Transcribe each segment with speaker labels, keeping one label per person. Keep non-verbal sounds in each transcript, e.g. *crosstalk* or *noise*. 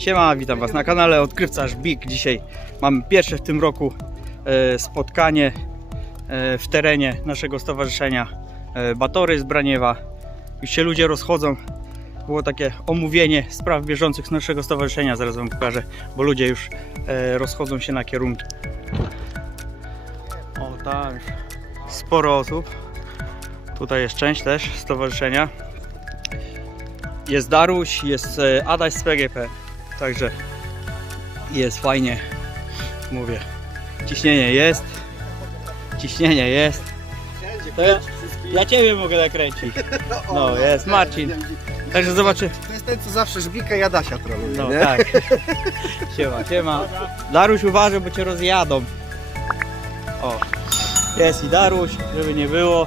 Speaker 1: Siema, witam Was na kanale Odkrywcarz Big. Dzisiaj mamy pierwsze w tym roku e, spotkanie e, w terenie naszego stowarzyszenia e, Batory z Braniewa. Już się ludzie rozchodzą. Było takie omówienie spraw bieżących z naszego stowarzyszenia, zaraz Wam pokażę, bo ludzie już rozchodzą się na kierunki. O, tam sporo osób. Tutaj jest część też stowarzyszenia. Jest Daruś, jest Adaś z PGP. Także jest fajnie. Mówię. Ciśnienie jest. Ciśnienie jest. To ja, ja Ciebie mogę nakręcić. *laughs* No, jest Marcin. Także zobaczy.
Speaker 2: To jest ten, co zawsze żbika i Adasia troluje,
Speaker 1: No
Speaker 2: nie?
Speaker 1: tak. *laughs* Siema, siema. Daruś uważaj, bo Cię rozjadą. O. Jest i Daruś, żeby nie było.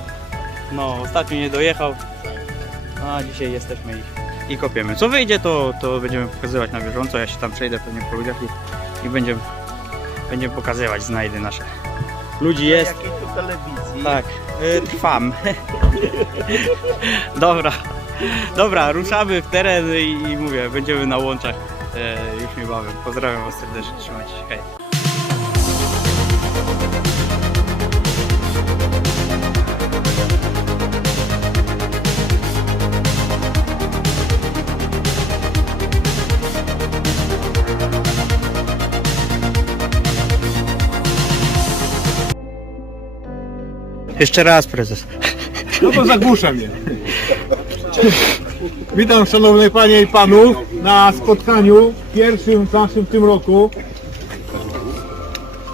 Speaker 1: No, ostatnio nie dojechał. A dzisiaj jesteśmy i, i kopiemy. Co wyjdzie, to, to będziemy pokazywać na bieżąco. Ja się tam przejdę pewnie po ludziach i, i będziemy, będziemy pokazywać znajdy nasze. Ludzi jest.
Speaker 2: Jakiej tu telewizji?
Speaker 1: Tak, y, trwam. *laughs* Dobra, dobra, ruszamy w teren i, i mówię, będziemy na łączach e, już niebawem. Pozdrawiam Was serdecznie, trzymajcie się, hej. Jeszcze raz prezes.
Speaker 3: No to zagłusza mnie. Witam szanowne panie i panów na spotkaniu pierwszym naszym w tym roku.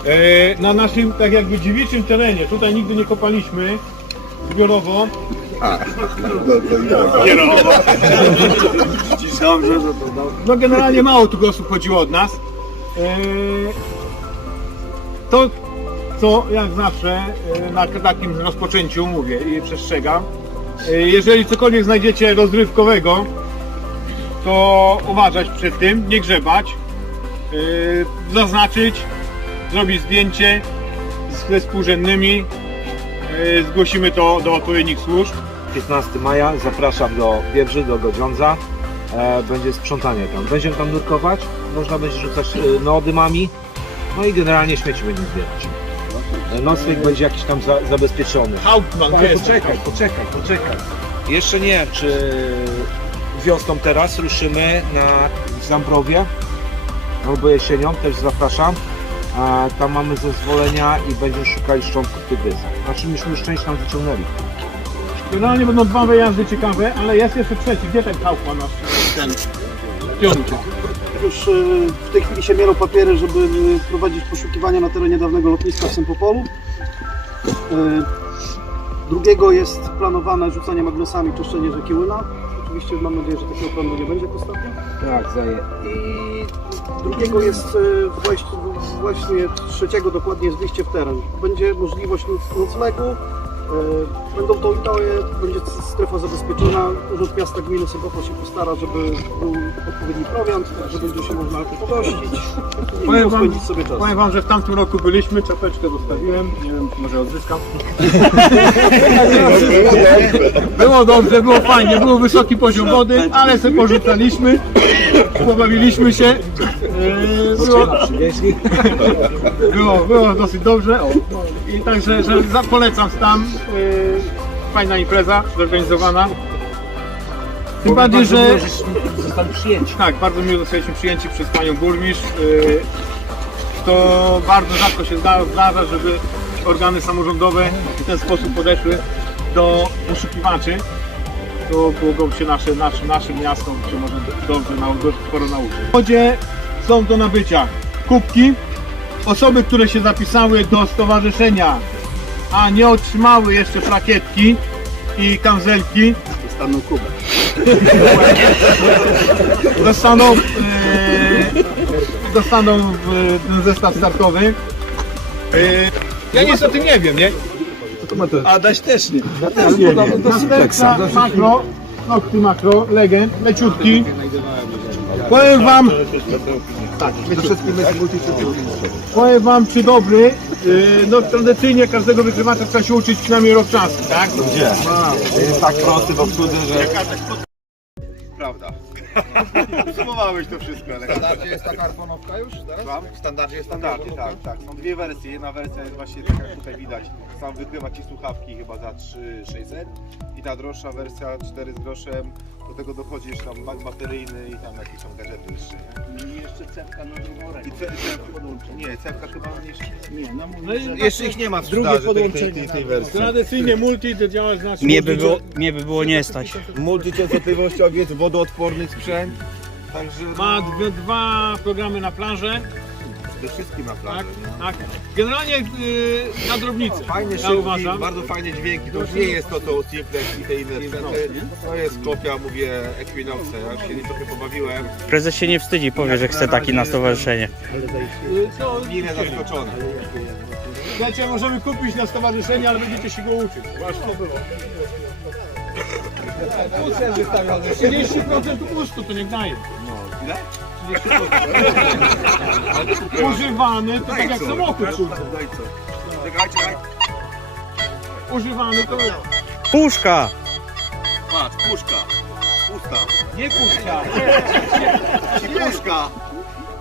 Speaker 3: E, na naszym tak jakby dziewiczym terenie. Tutaj nigdy nie kopaliśmy zbiorowo. No generalnie mało tu osób chodziło od nas. E, to co jak zawsze e, na takim rozpoczęciu mówię i przestrzegam. E, Jeżeli cokolwiek znajdziecie rozrywkowego, to uważać przed tym, nie grzebać, e, zaznaczyć, zrobić zdjęcie z współrzędnymi, zgłosimy to do odpowiednich służb.
Speaker 4: 15 maja zapraszam do Biebrzy, do Godziądza. Będzie sprzątanie tam. Będziemy tam nurkować, można będzie rzucać neodymami, no i generalnie śmieci będziemy zbierać. Nocleg będzie jakiś tam za, zabezpieczony.
Speaker 3: Hauptmann,
Speaker 4: Ale
Speaker 3: jest
Speaker 4: poczekaj, poczekaj, poczekaj. Jeszcze nie, czy wiosną teraz ruszymy na Zambrowie albo jesienią, też zapraszam. A tam mamy zezwolenia i będziemy szukali szczątków tygrysa. Znaczy myśmy już część tam wyciągnęli.
Speaker 3: Generalnie będą dwa wyjazdy ciekawe, ale jest jeszcze trzeci. Gdzie ten Hauptmann nasz? Ten piąty.
Speaker 5: Już e, w tej chwili się mielą papiery, żeby e, prowadzić poszukiwania na terenie dawnego lotniska w Sempopolu. E, Drugiego jest planowane rzucanie magnesami czyszczenie rzeki Łyna. Oczywiście mam nadzieję, że takiego planu nie będzie jak ostatnio.
Speaker 4: Tak, zaje.
Speaker 5: I drugiego jest właśnie, właśnie trzeciego dokładnie jest wyjście w teren. Będzie możliwość noc- noclegu. Będą to i to, je- będzie strefa zabezpieczona. Urząd Miasta Gminy Sempopol się postara, żeby był odpowiedni prowiant, tak że będzie się można pogościć i
Speaker 3: Powiem wam-
Speaker 5: spędzić sobie czas.
Speaker 3: Powiem wam, że w tamtym roku byliśmy, czapeczkę zostawiłem, nie wiem, czy może odzyskam. *laughs* Było dobrze, było fajnie, był wysoki poziom wody, ale sobie porzucaliśmy, pobawiliśmy się. Yy, Było, było, było dosyć dobrze. O, I także że polecam tam. Fajna impreza zorganizowana. Tym bardziej, że
Speaker 4: Zostali przyjęci.
Speaker 3: tak, bardzo miło zostaliśmy przyjęci przez panią burmistrz. Yy, To bardzo rzadko się zda- zdarza, żeby organy samorządowe w ten sposób podeszły do poszukiwaczy. To mogą się nasze, nasze, nasze miasto się może dobrze nau- sporo nauczyć. W wodzie są do nabycia kubki. Osoby, które się zapisały do stowarzyszenia, a nie otrzymały jeszcze plakietki i kamzelki,
Speaker 5: Dostaną kubę. *laughs*
Speaker 3: dostaną, e, dostaną e, ten zestaw startowy. E, ja nic o tym nie wiem, nie?
Speaker 2: Adaś też nie.
Speaker 3: Następca makro, nokty makro, legend, leciutki. Powiem wam, tak, leciutki. powiem wam czy dobry, yy, no tradycyjnie każdego wykrywacza trzeba się uczyć przynajmniej rok czasu, tak?
Speaker 4: Gdzie? Jest tak prosty w obsłudze, że...
Speaker 2: Prawda. *laughs* Przygotowałeś to wszystko, ale...
Speaker 5: W standardzie jest ta karbonowka już teraz?
Speaker 2: Słucham?
Speaker 5: W standardzie jest ta
Speaker 2: Standardy, tak, tak. Są dwie wersje. Jedna wersja jest właśnie tak jak tutaj widać. Sam wykrywa ci słuchawki chyba za 3600 i ta droższa wersja 4 z groszem. Do tego dochodzi jeszcze tam bak bateryjny i tam jakieś tam gadżety jeszcze, nie?
Speaker 5: I jeszcze cepka na drugą rękę.
Speaker 2: I ce, ce, nie, cepka chyba jeszcze
Speaker 5: Nie, no
Speaker 3: No i
Speaker 2: Jeszcze ich nie ma w sprzedaży tej, tej, tej, tej wersji.
Speaker 3: tradycyjnie multi to działać na
Speaker 1: Mnie by było, mnie by było nie stać.
Speaker 2: Multiczęstotliwościowiec, wodoodporny sprzęt. Także
Speaker 3: Ma dwie, dwa programy na planszę,
Speaker 2: przede wszystkim ma
Speaker 3: tak?
Speaker 2: plan.
Speaker 3: tak. Generalnie yy, na drobnicy,
Speaker 2: Fajne
Speaker 3: ja
Speaker 2: szybki,
Speaker 3: uważam.
Speaker 2: bardzo fajne dźwięki. To już nie jest to, co Simplex i te inne sprzęty. To jest kopia, mówię, Equinoxa. Ja już się nim trochę pobawiłem.
Speaker 1: Prezes się nie wstydzi, powie, że chce taki na stowarzyszenie.
Speaker 3: Yy, to
Speaker 2: Minę zaskoczony.
Speaker 3: Wiecie, możemy kupić na stowarzyszenie, ale będziecie się go uczyć. Właśnie to było. 30% ustu to niech daje.
Speaker 2: Ile?
Speaker 3: 30%. Używany to tak jak samochód,
Speaker 2: co? Czekaj, czekaj.
Speaker 3: Używany to...
Speaker 1: Puszka!
Speaker 2: Patrz, puszka. Pusta.
Speaker 3: Nie puszcza.
Speaker 2: Puszka.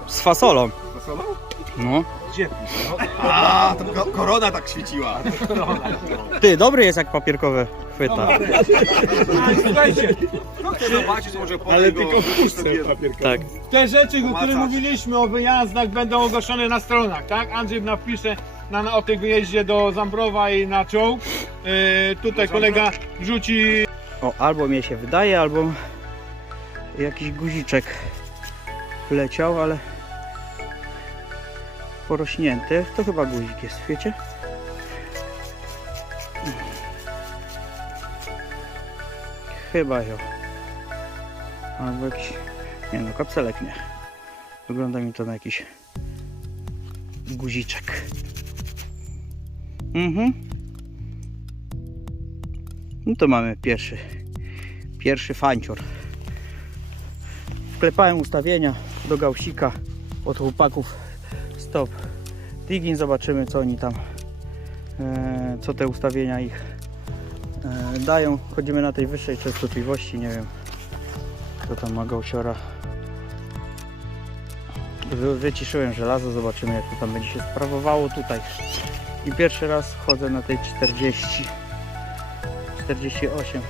Speaker 1: Z fasolą.
Speaker 2: Fasolą?
Speaker 1: No.
Speaker 2: A, to ko- korona tak świeciła.
Speaker 1: Ty, dobry jest jak papierkowe chwyta.
Speaker 3: Słuchajcie,
Speaker 2: Chcę zobaczyć, może po
Speaker 3: Ale tylko w puszce
Speaker 1: Tak.
Speaker 3: te rzeczy, o których mówiliśmy o wyjazdach będą ogłoszone na stronach, tak? Andrzej napisze na, na, o tym wyjeździe do Zambrowa i na czołg. Yy, tutaj kolega wrzuci
Speaker 1: O, albo mnie się wydaje, albo jakiś guziczek leciał, ale porośnięty. To chyba guzik jest, wiecie? Chyba jo. Albo jakiś... Nie no, kapselek nie. Wygląda mi to na jakiś guziczek. Mhm. No to mamy pierwszy pierwszy fancior. Wklepałem ustawienia do gausika od chłopaków stop digging. Zobaczymy co oni tam e, co te ustawienia ich e, dają. Chodzimy na tej wyższej częstotliwości, nie wiem kto tam ma gausiora. Wy, wyciszyłem żelazo, zobaczymy jak to tam będzie się sprawowało tutaj. I pierwszy raz chodzę na tej 40 48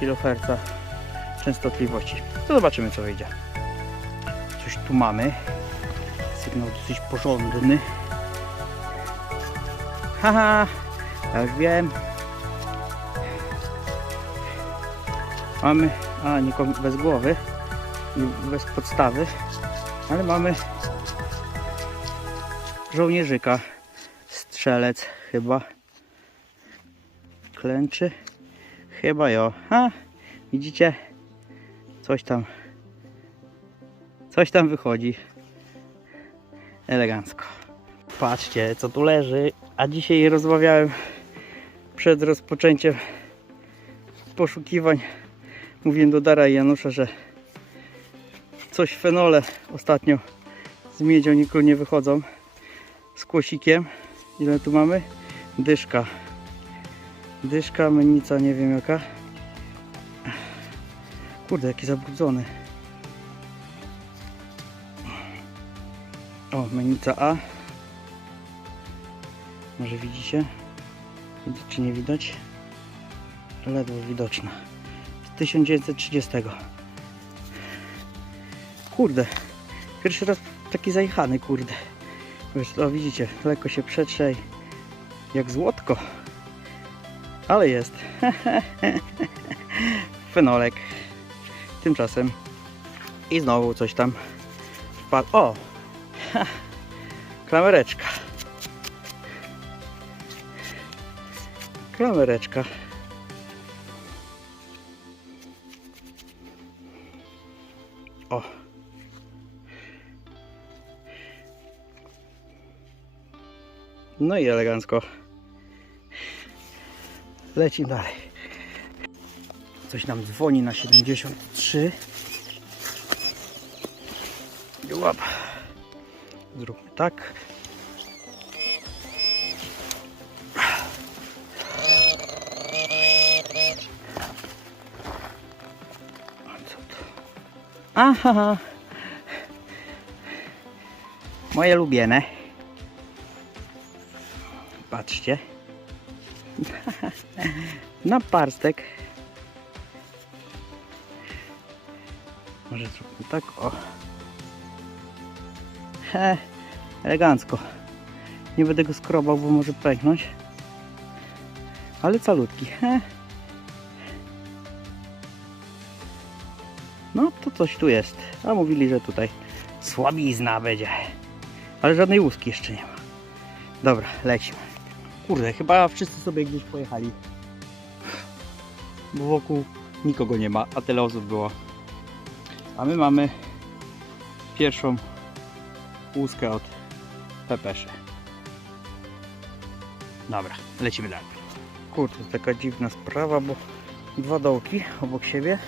Speaker 1: kHz częstotliwości. To zobaczymy co wyjdzie. Coś tu mamy. Sygnał dosyć porządny. Haha, ja już wiem. Mamy, a nie bez głowy, nie- bez podstawy, ale mamy żołnierzyka, strzelec chyba, klęczy. Chyba jo. A, widzicie? Coś tam. Coś tam wychodzi. Elegancko. Patrzcie, co tu leży. A dzisiaj rozmawiałem przed rozpoczęciem poszukiwań. Mówiłem do Dara i Janusza, że coś fenole ostatnio z miedzią nie wychodzą. Z kłosikiem. Ile tu mamy? Dyszka. Dyszka, menica, nie wiem jaka. Kurde, jaki zabrudzony. O, menica A. Może widzicie? Widać czy nie widać? Ledwo widoczna. Z 1930. Kurde. Pierwszy raz taki zajechany, kurde. O widzicie, lekko się przetrze i jak złotko. Ale jest. *laughs* Fenolek. Tymczasem. I znowu coś tam wpadł. O! *laughs* Klamereczka. Klamereczka. O. No i elegancko. Lecimy dalej. Coś nam dzwoni na 73. I Łap. Zróbmy tak. Aha. Moje lubiene. Patrzcie. *laughs* Na parstek. Może zróbmy tak, o. Elegancko. Nie będę go skrobał, bo może pęknąć. Ale calutki. No to coś tu jest. A mówili, że tutaj słabizna będzie. Ale żadnej łuski jeszcze nie ma. Dobra, lecimy. Kurde, chyba wszyscy sobie gdzieś pojechali. Bo wokół nikogo nie ma, a tyle osób było. A my mamy pierwszą łuskę od pepeszy. Dobra, lecimy dalej. To taka dziwna sprawa, bo dwa dołki obok siebie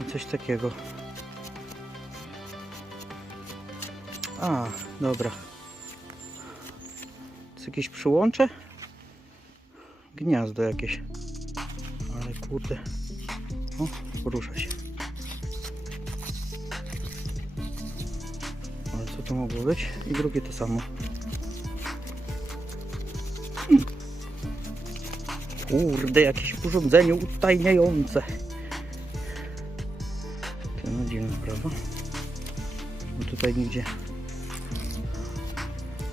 Speaker 1: i coś takiego. A, dobra. To jakieś przyłącze? Gniazdo jakieś. Ale kurde. O, porusza się. To mogło być? I drugie to samo. Hmm. Kurde, jakieś urządzenie utajniające. To no dziwna sprawa. Bo tutaj nigdzie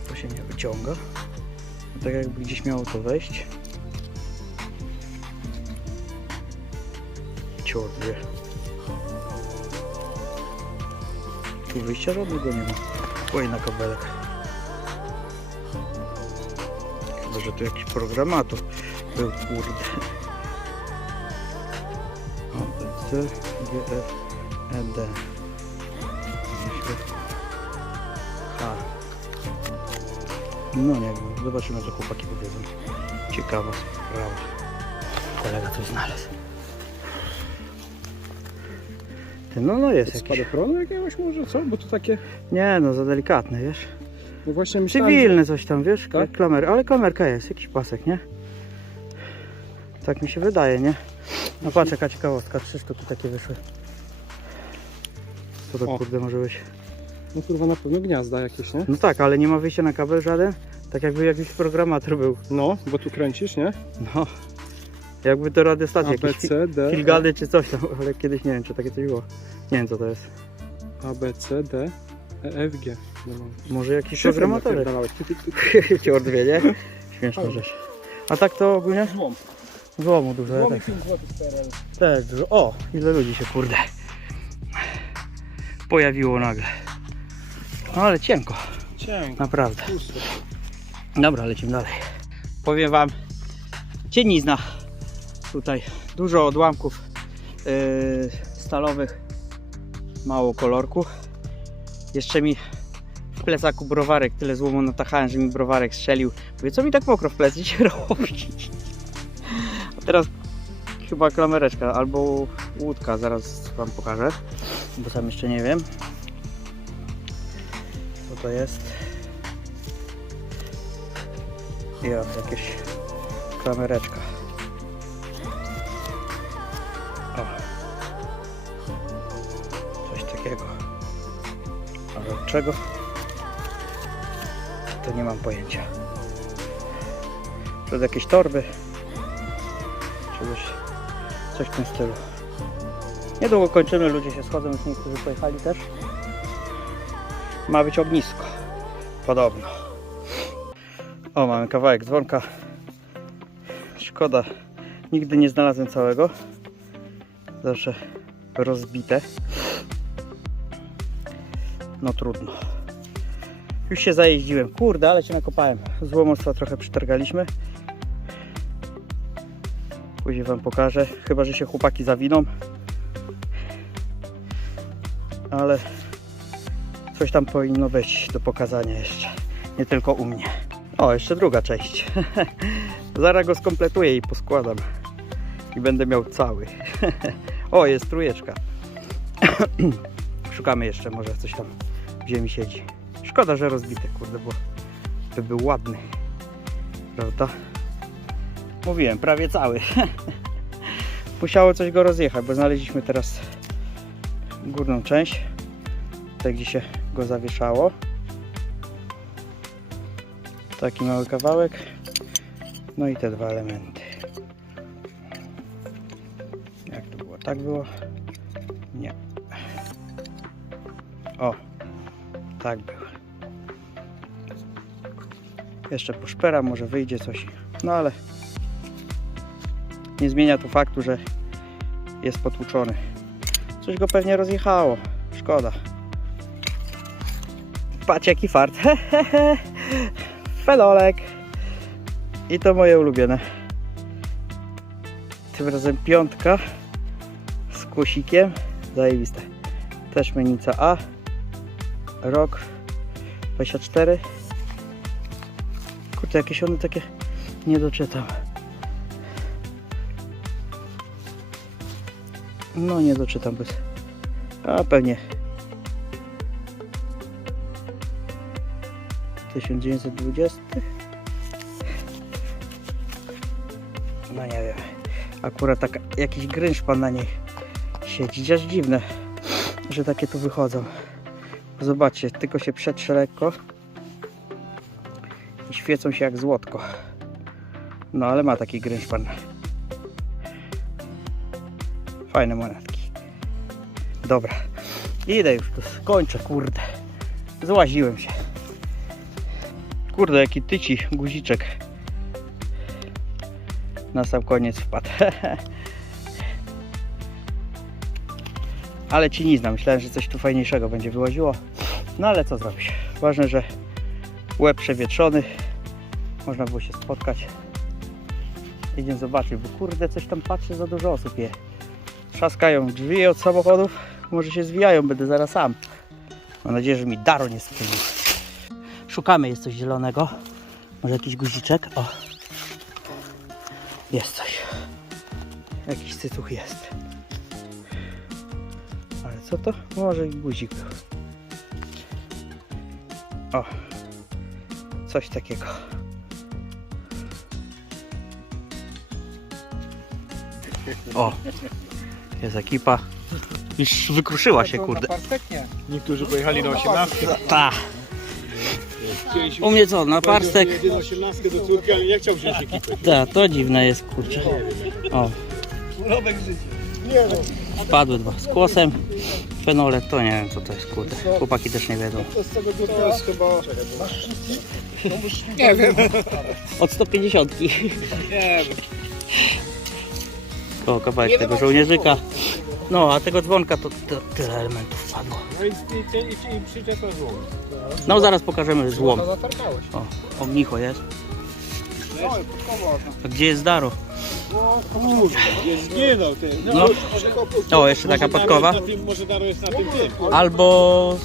Speaker 1: to się nie wyciąga. Tak jakby gdzieś miało to wejść. Ciągle. Tu wyjścia żadnego nie ma. Oj, na kabelek. Chyba, że tu jakiś programator był, kurde. C, G, F, E, D. Myślę. H. No nie wiem, zobaczymy co chłopaki powiedzą. Ciekawa sprawa. Kolega coś znalazł. Ty, no no jest jakiś.
Speaker 3: Spadochronu jakiegoś może, co? Bo to takie...
Speaker 1: Nie no, za delikatne, wiesz.
Speaker 3: No właśnie myślałem,
Speaker 1: Cywilny coś tam, wiesz,
Speaker 3: Tak?
Speaker 1: klamer, ale klamerka jest, jakiś pasek, nie? Tak mi się wydaje, nie? No patrz jaka ciekawostka, trzy sztuki takie wyszły. Co to
Speaker 3: O.
Speaker 1: kurde może być?
Speaker 3: No kurwa na pewno gniazda jakieś, nie?
Speaker 1: No tak, ale nie ma wyjścia na kabel żaden. Tak jakby jakiś programator był.
Speaker 3: No, bo tu kręcisz, nie?
Speaker 1: No. Jakby to
Speaker 3: A,
Speaker 1: radiostacja,
Speaker 3: B,
Speaker 1: jakieś
Speaker 3: C, D,
Speaker 1: filgady czy coś tam, *laughs* ale kiedyś nie wiem czy takie coś było. Nie wiem co to jest.
Speaker 3: A, B, C, D, E, F, G. No, no.
Speaker 1: Może jakiś
Speaker 3: Szyfrem
Speaker 1: programator.
Speaker 3: napierdalałeś. *laughs* Ty, ty, ty.
Speaker 1: Cię dwie, nie? Śmieszna rzecz. A tak to ogólnie
Speaker 3: Złom.
Speaker 1: złomu dużo. ja
Speaker 3: Złomy
Speaker 1: tak.
Speaker 3: 5 zł PRL.
Speaker 1: Też dużo. O, ile ludzi się kurde pojawiło nagle. No ale cienko,
Speaker 3: Cienko,
Speaker 1: naprawdę.
Speaker 3: pusto.
Speaker 1: Dobra, lecimy dalej. Powiem wam, cienizna. Tutaj dużo odłamków yy, stalowych, mało kolorku. Jeszcze mi w plecaku browarek, tyle złomu natachałem, że mi browarek strzelił. Mówię, co mi tak mokro w plecy się *laughs* robi? A teraz chyba klamereczka albo łódka, zaraz wam pokażę, bo sam jeszcze nie wiem. Co to jest? Ja, jakieś klamereczka. Ale od czego? To nie mam pojęcia. Czy od jakiejś torby? Czy coś, coś w tym stylu. Niedługo kończymy, ludzie się schodzą, już niektórzy pojechali też. Ma być ognisko. Podobno. O, mamy kawałek dzwonka. Szkoda, nigdy nie znalazłem całego. Zawsze rozbite. No trudno. Już się zajeździłem. Kurde, ale się nakopałem. Złomostwa trochę przytargaliśmy. Później Wam pokażę. Chyba, że się chłopaki zawiną. Ale coś tam powinno być do pokazania jeszcze. Nie tylko u mnie. O, jeszcze druga część. *laughs* Zaraz go skompletuję i poskładam. I będę miał cały. *laughs* o, jest trójeczka. *clears throat* Szukamy jeszcze, może coś tam w ziemi siedzi. Szkoda, że rozbite, kurde, bo by był ładny. Prawda? Mówiłem, prawie cały. *laughs* Musiało coś go rozjechać, bo znaleźliśmy teraz górną część, tak gdzie się go zawieszało. Taki mały kawałek. No i te dwa elementy. Jak to było? Tak było? Nie. O, tak było. Jeszcze poszpera, może wyjdzie coś. No ale nie zmienia to faktu, że jest potłuczony. Coś go pewnie rozjechało. Szkoda. Patrz jaki fart. *laughs* Fenolek. I to moje ulubione. Tym razem piątka z kłosikiem. Zajebiste. Też menica A. Rok 24. Kurde, jakieś one takie nie doczytam. No nie doczytam bez. A pewnie. 1920? No nie wiem. Akurat tak jakiś grynszpan na niej siedzi. Aż dziwne, że takie tu wychodzą. Zobaczcie, tylko się przetrze lekko i świecą się jak złotko. No ale ma taki grynszpan. Fajne monetki. Dobra. Idę już tu. Kończę, kurde. Złaziłem się. Kurde, jaki tyci guziczek. Na sam koniec wpadł. *laughs* Ale ci nie znam. Myślałem, że coś tu fajniejszego będzie wyłaziło. No ale co zrobić? Ważne, że łeb przewietrzony. Można było się spotkać. Idziemy zobaczyć, bo kurde, coś tam patrzy, za dużo osób je. Trzaskają drzwi od samochodów. Może się zwijają, będę zaraz sam. Mam nadzieję, że mi daro nie spłynie. Szukamy, jest coś zielonego. Może jakiś guziczek? O. Jest coś. Jakiś cytuch jest. Ale co to? Może guzik był. O. Coś takiego. O. Jest ekipa. Już wykruszyła się, kurde.
Speaker 3: Niektórzy pojechali na 18.
Speaker 1: Ta. U mnie co, na parstek?
Speaker 3: Na 18 do córki, ale nie chciał wziąć ekipy.
Speaker 1: Tak, to dziwne jest, kurczę. O. Wpadły dwa z kłosem. Fenole, to nie wiem co to jest, kurde. Chłopaki też nie wiedzą.
Speaker 5: To jest chyba...
Speaker 1: Od 150. Nie O, kawałek tego żołnierzyka. No, a tego dzwonka to, to tyle elementów wpadło.
Speaker 3: No i, i, i, i przyczepa złą.
Speaker 1: No, zaraz pokażemy złom. O, ognicho jest. A gdzie jest Daro?
Speaker 3: Jest no, ty. No,
Speaker 1: No. O, jeszcze taka podkowa.
Speaker 3: Daro jest na tym, może Daro jest na tym tym.
Speaker 1: Albo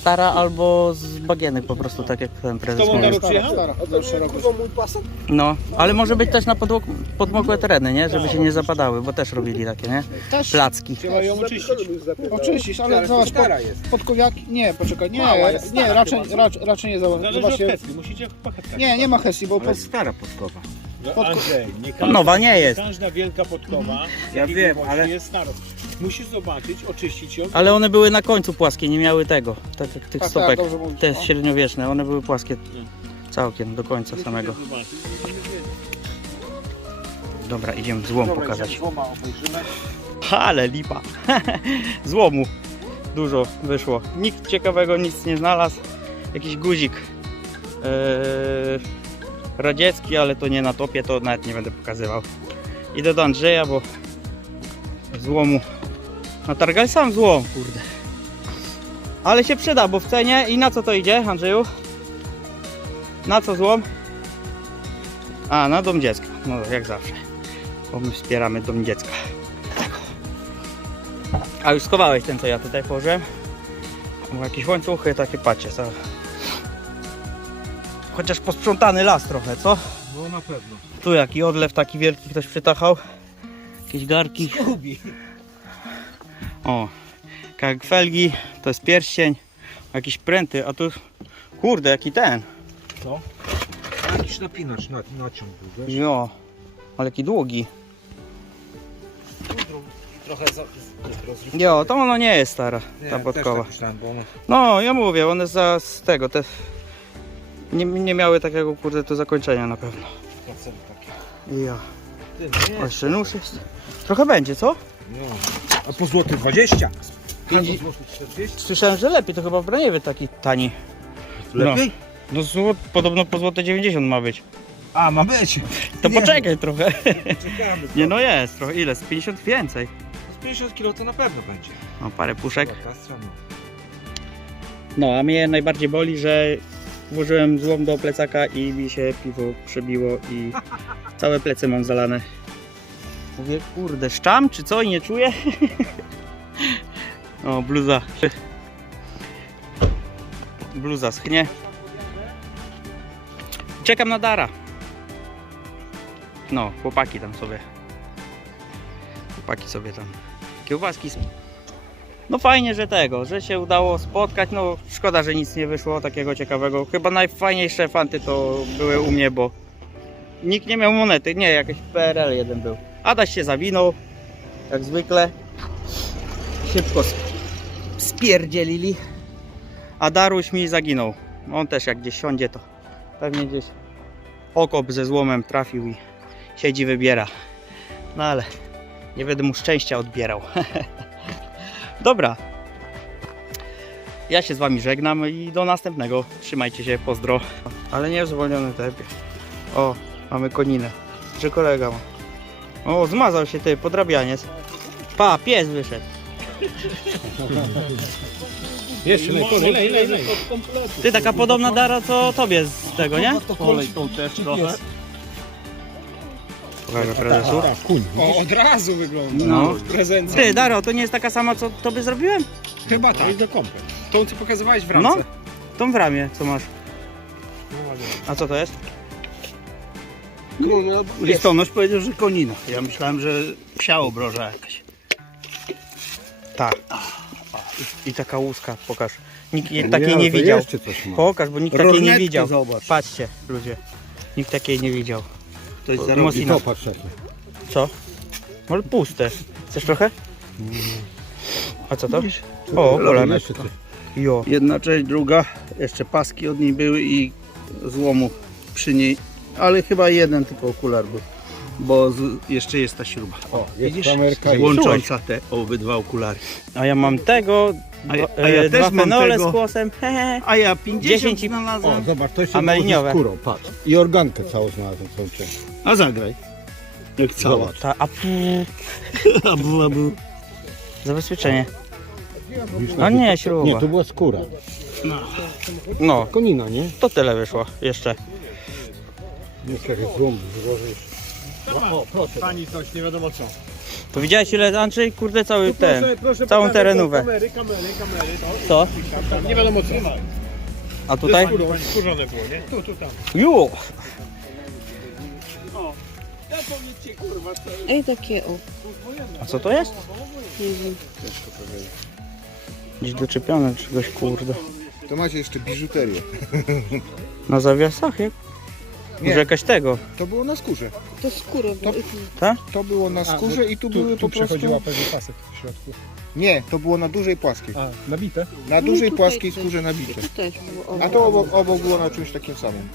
Speaker 1: stara, albo z bagienek po prostu, tak jak ten prezes mówił.
Speaker 3: Daro przyjechał?
Speaker 5: Kurwa mój pasek?
Speaker 1: No, ale może być też na podłok- podmokłe tereny, nie? Żeby się nie zapadały, bo też robili takie, nie?
Speaker 6: Też
Speaker 1: Placki.
Speaker 3: Trzeba ją oczyścić.
Speaker 6: oczyścisz, ale zobacz, pod, podkowiaki, nie, poczekaj, nie, nie, raczej, raczej, raczej nie, zobacz,
Speaker 3: Zależy od musicie hektach.
Speaker 6: nie, nie ma hesji, bo pod,
Speaker 4: stara podkowa.
Speaker 3: No, Andrzej, nie każda,
Speaker 1: Nowa nie jest.
Speaker 3: każda wielka podkowa
Speaker 4: Ja
Speaker 3: takiej
Speaker 4: wiem, ale-
Speaker 3: jest staro. Musisz zobaczyć, oczyścić ją.
Speaker 1: Ale one były na końcu płaskie, nie miały tego, tak jak tych
Speaker 6: tak,
Speaker 1: stopek.
Speaker 6: dobrze mówisz,
Speaker 1: Te
Speaker 6: no.
Speaker 1: średniowieczne, one były płaskie całkiem do końca samego.
Speaker 3: Zobaczyć.
Speaker 1: Dobra, idziemy złom
Speaker 4: Dobra,
Speaker 1: pokazać.
Speaker 4: idziemy złoma obejrzymy.
Speaker 1: Ale lipa. *laughs* Złomu dużo wyszło. Nikt ciekawego nic nie znalazł. Jakiś guzik eee, radziecki, ale to nie na topie, to nawet nie będę pokazywał. Idę do Andrzeja, bo złomu natargaj sam złom, kurde. Ale się przyda, bo w cenie i na co to idzie, Andrzeju? Na co złom? A, na dom dziecka. No jak zawsze. Bo my wspieramy dom dziecka. A już schowałeś ten, co ja tutaj położyłem? Bo jakieś łańcuchy, takie patrzcie, co? Chociaż posprzątany las trochę, co?
Speaker 4: No na pewno.
Speaker 1: Tu jaki odlew taki wielki ktoś przytachał. Jakieś garki. O, jak felgi, to jest pierścień. Jakieś pręty, a tu... Kurde, jaki ten.
Speaker 4: Jakiś napinacz, na, naciąg był, wiesz?
Speaker 1: Jo, ale jaki długi.
Speaker 4: trochę za.
Speaker 1: Jo, to ono nie jest stara, ta podkowa.
Speaker 4: tak myślałem, bo.
Speaker 1: No, ja mówię, one za z tego, te nie, nie miały takiego kurde tu zakończenia na pewno.
Speaker 4: Procent takie.
Speaker 1: Ja.
Speaker 4: Ty, no
Speaker 1: O,
Speaker 4: nie,
Speaker 1: jeszcze nóż jest. Trochę będzie, co?
Speaker 4: no. A po złoty 20? Albo złoty 40?
Speaker 1: Słyszałem, że lepiej, to chyba w Braniewie taki tani.
Speaker 4: Lepiej?
Speaker 1: No złot, podobno po złote 90 ma być.
Speaker 4: A, ma być.
Speaker 1: To
Speaker 4: Nie.
Speaker 1: poczekaj trochę.
Speaker 4: Czekamy.
Speaker 1: Nie no jest, trochę ile? Z 50 więcej.
Speaker 4: Z 50 kg to na pewno będzie.
Speaker 1: No parę puszek.
Speaker 4: Strona.
Speaker 1: No, a mnie najbardziej boli, że włożyłem złom do plecaka i mi się piwo przebiło i całe plecy mam zalane. Mówię, kurde, szczam czy co i nie czuję? *laughs* O, bluza. Bluza schnie. Czekam na Dara. No, chłopaki tam sobie. Chłopaki sobie tam kiełbaski no fajnie, że tego, że się udało spotkać. No szkoda, że nic nie wyszło takiego ciekawego. Chyba najfajniejsze fanty to były u mnie, bo nikt nie miał monety. Nie, jakiś PRL jeden był. Adaś się zawinął, jak zwykle. Szybko sp- spierdzielili. A Daruś mi zaginął. On też jak gdzieś siądzie, to pewnie gdzieś okop ze złomem trafił i siedzi, wybiera. No ale nie będę mu szczęścia odbierał. *laughs* Dobra. Ja się z wami żegnam i do następnego. Trzymajcie się, pozdro. Ale nie w zwolnionym tempie. O, mamy koninę. Czy kolega ma? O, zmazał się ty, podrabianiec. Pa, pies wyszedł.
Speaker 3: Jeszcze lej, lej, lej, lej.
Speaker 1: Ty taka podobna dara co tobie z tego, nie?
Speaker 6: Polej też trochę.
Speaker 1: Pokażę prezesu.
Speaker 3: O, od razu wygląda.
Speaker 1: No.
Speaker 3: Prezencja.
Speaker 1: Ty, Daro, to nie jest taka sama co tobie zrobiłem?
Speaker 3: Chyba tak. do komplet. Tą co pokazywałeś w
Speaker 1: No,
Speaker 3: ramce.
Speaker 1: tą w ramię, co masz. A co to jest?
Speaker 6: Listonosz powiedział, że konina. Ja myślałem, że psia obroża jakaś.
Speaker 1: Tak. I taka łuska, pokaż. Nikt je- takiej nie widział. Pokaż, bo nikt takiej nie
Speaker 6: Lornetkę
Speaker 1: widział.
Speaker 6: zobacz.
Speaker 1: Patrzcie, ludzie. Nikt takiej nie widział.
Speaker 6: To jest
Speaker 1: Mosina.
Speaker 6: zarobił.
Speaker 1: Co? Może puste. Chcesz trochę? A co to? O, kolanek. Jo.
Speaker 6: Jedna część, druga. Jeszcze paski od niej były i złomu przy niej. Ale chyba jeden tylko okular był. Bo z, jeszcze jest ta śruba. O, widzisz? Łącząca te obydwa okulary.
Speaker 1: A ja mam tego.
Speaker 6: A ja-
Speaker 1: dwa-
Speaker 6: a ja
Speaker 1: e,
Speaker 6: też
Speaker 1: dwa
Speaker 6: mam
Speaker 1: fenole
Speaker 6: tego.
Speaker 1: z głosem. Hehe. *laughs*
Speaker 6: A ja 50
Speaker 1: 10 i-
Speaker 6: znalazłem.
Speaker 7: Zobacz, to się
Speaker 1: A meliniowe.
Speaker 7: skórą, patrz. I organkę całą znalazłem całą część.
Speaker 6: A zagraj. Jak cała.
Speaker 1: Ta, a pu, *laughs*
Speaker 6: A była, była.
Speaker 1: zabezpieczenie.
Speaker 7: Widzisz,
Speaker 1: A
Speaker 7: na-
Speaker 1: nie, śruba.
Speaker 7: Nie, to była skóra.
Speaker 1: No,
Speaker 7: Konina, nie?
Speaker 1: to tyle wyszło jeszcze.
Speaker 7: Nie, czekaj, złom złożysz.
Speaker 3: Pani coś, nie wiadomo co.
Speaker 1: To widziałeś ile Andrzej? Kurde cały ten.
Speaker 3: proszę
Speaker 1: całą
Speaker 3: pokazać
Speaker 1: terenówę.
Speaker 3: Kamery, kamery, kamery, to.
Speaker 1: Co?
Speaker 3: Tam, nie wiadomo co.
Speaker 1: A tutaj?
Speaker 3: Skórą, skórzone było, nie? Tu, tu, tam.
Speaker 1: Jo!
Speaker 8: Ej, takie o.
Speaker 1: A co to jest?
Speaker 8: Nie wiem.
Speaker 1: Gdzieś doczepione czegoś kurde.
Speaker 2: To macie jeszcze biżuterię.
Speaker 1: Na zawiasach jak?
Speaker 2: Nie.
Speaker 1: Może jakaś tego.
Speaker 2: To było na skórze.
Speaker 8: To skóra.
Speaker 2: To, to było na skórze i tu, były po prostu...
Speaker 3: pewnie pasek w środku.
Speaker 2: Nie, to było na dużej płaskiej.
Speaker 3: A, nabite?
Speaker 2: Na
Speaker 8: No
Speaker 2: dużej
Speaker 8: tutaj
Speaker 2: płaskiej
Speaker 8: też.
Speaker 2: skórze nabite.
Speaker 8: Tu też było. O,
Speaker 2: A to obok, obok było na czymś takim samym.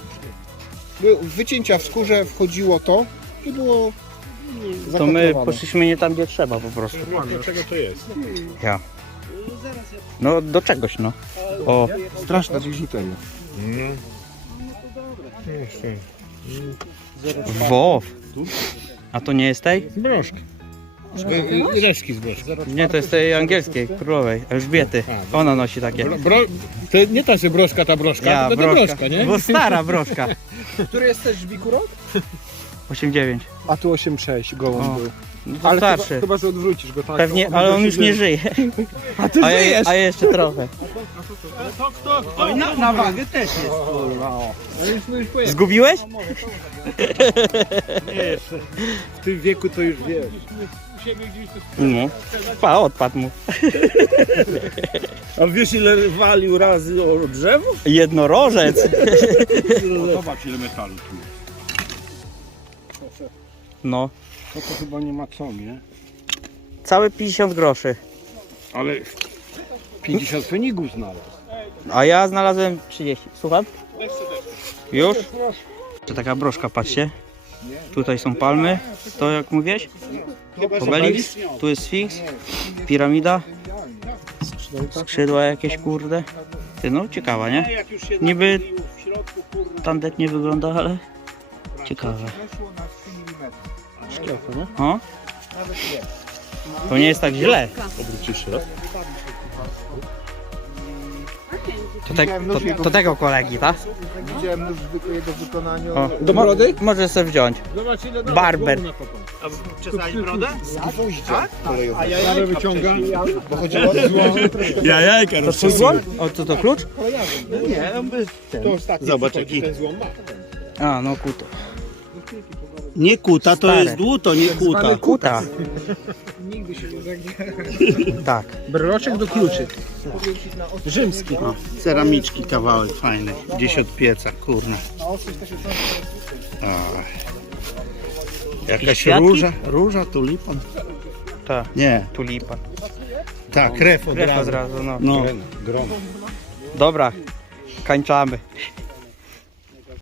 Speaker 2: By- Wycięcia w skórze wchodziło to i było
Speaker 1: To my poszliśmy nie tam gdzie trzeba po prostu.
Speaker 3: Do czego to jest?
Speaker 1: Ja. No do czegoś no. O,
Speaker 2: Straszna biżuteria.
Speaker 1: Wow. A to nie jest tej?
Speaker 3: Broszki. Reszki z broszki.
Speaker 1: Nie, to jest tej angielskiej, królowej, Elżbiety. Ona nosi takie.
Speaker 3: Bro, bro, to nie ta się broszka, ta broszka,
Speaker 1: Ja,
Speaker 3: tylko ta
Speaker 1: broszka.
Speaker 3: broszka, nie?
Speaker 1: Bo stara broszka.
Speaker 5: Który jest też żbiku rok?
Speaker 1: 8-9.
Speaker 5: A tu 8,6 gołąb był.
Speaker 1: No to
Speaker 5: Ale chyba,
Speaker 1: starszy.
Speaker 5: chyba, że odwrócisz go tak.
Speaker 1: Pewnie, ale on już nie żyje. *laughs*
Speaker 5: A ty
Speaker 1: A, ja,
Speaker 5: żyjesz!
Speaker 1: a jeszcze trochę.
Speaker 6: Oj, na, na wagę też jest. Kurwa, o.
Speaker 1: Zgubiłeś?
Speaker 5: W tym wieku to już wiesz.
Speaker 1: No. Pa, odpadł mu.
Speaker 6: A wiesz ile walił razy o drzewo?
Speaker 1: Jednorożec. *laughs*
Speaker 6: Zobacz ile metalu tu.
Speaker 1: No.
Speaker 6: No to chyba nie ma co, nie?
Speaker 1: Całe 50 groszy.
Speaker 7: Ale 50 fenigów znalazł.
Speaker 1: A ja znalazłem 30. Słucham? Już? To taka broszka, patrzcie. Tutaj są palmy. To jak mówiłeś? Obelix. Tu jest Sphinx. Piramida. Skrzydła jakieś kurde. Ty no, ciekawa, nie? Niby tandet nie wygląda, ale ciekawe. O? To nie jest tak źle. To, te, to, to tego kolegi, tak?
Speaker 2: Widziałem nóż w jego wykonaniu.
Speaker 1: O, do brody? Może sobie wziąć. Barber.
Speaker 3: Ale wyciąga.
Speaker 2: Bo chodziło o
Speaker 1: Ja jajka To twój złom? O, co to klucz?
Speaker 3: To ostatni
Speaker 6: Zobacz,
Speaker 3: przychodzi,
Speaker 6: jaki-
Speaker 3: ten złom ma.
Speaker 1: A, no kuto.
Speaker 6: Nie kuta, to
Speaker 1: Stare.
Speaker 6: jest dłuto, nie kuta.
Speaker 1: Kuta. *laughs* *laughs* Tak.
Speaker 3: Breloczek do kluczy. Rzymski.
Speaker 6: O, ceramiczki kawałek fajny. Gdzieś od pieca, kurna. Ach. Jakaś
Speaker 1: kwiatki?
Speaker 6: róża, róża, tulipan.
Speaker 1: Tak.
Speaker 6: Nie,
Speaker 1: Tulipan.
Speaker 6: tak, krew od
Speaker 1: Krew
Speaker 6: razu.
Speaker 1: od razu, no.
Speaker 6: No.
Speaker 7: Grom.
Speaker 1: Dobra, kończamy.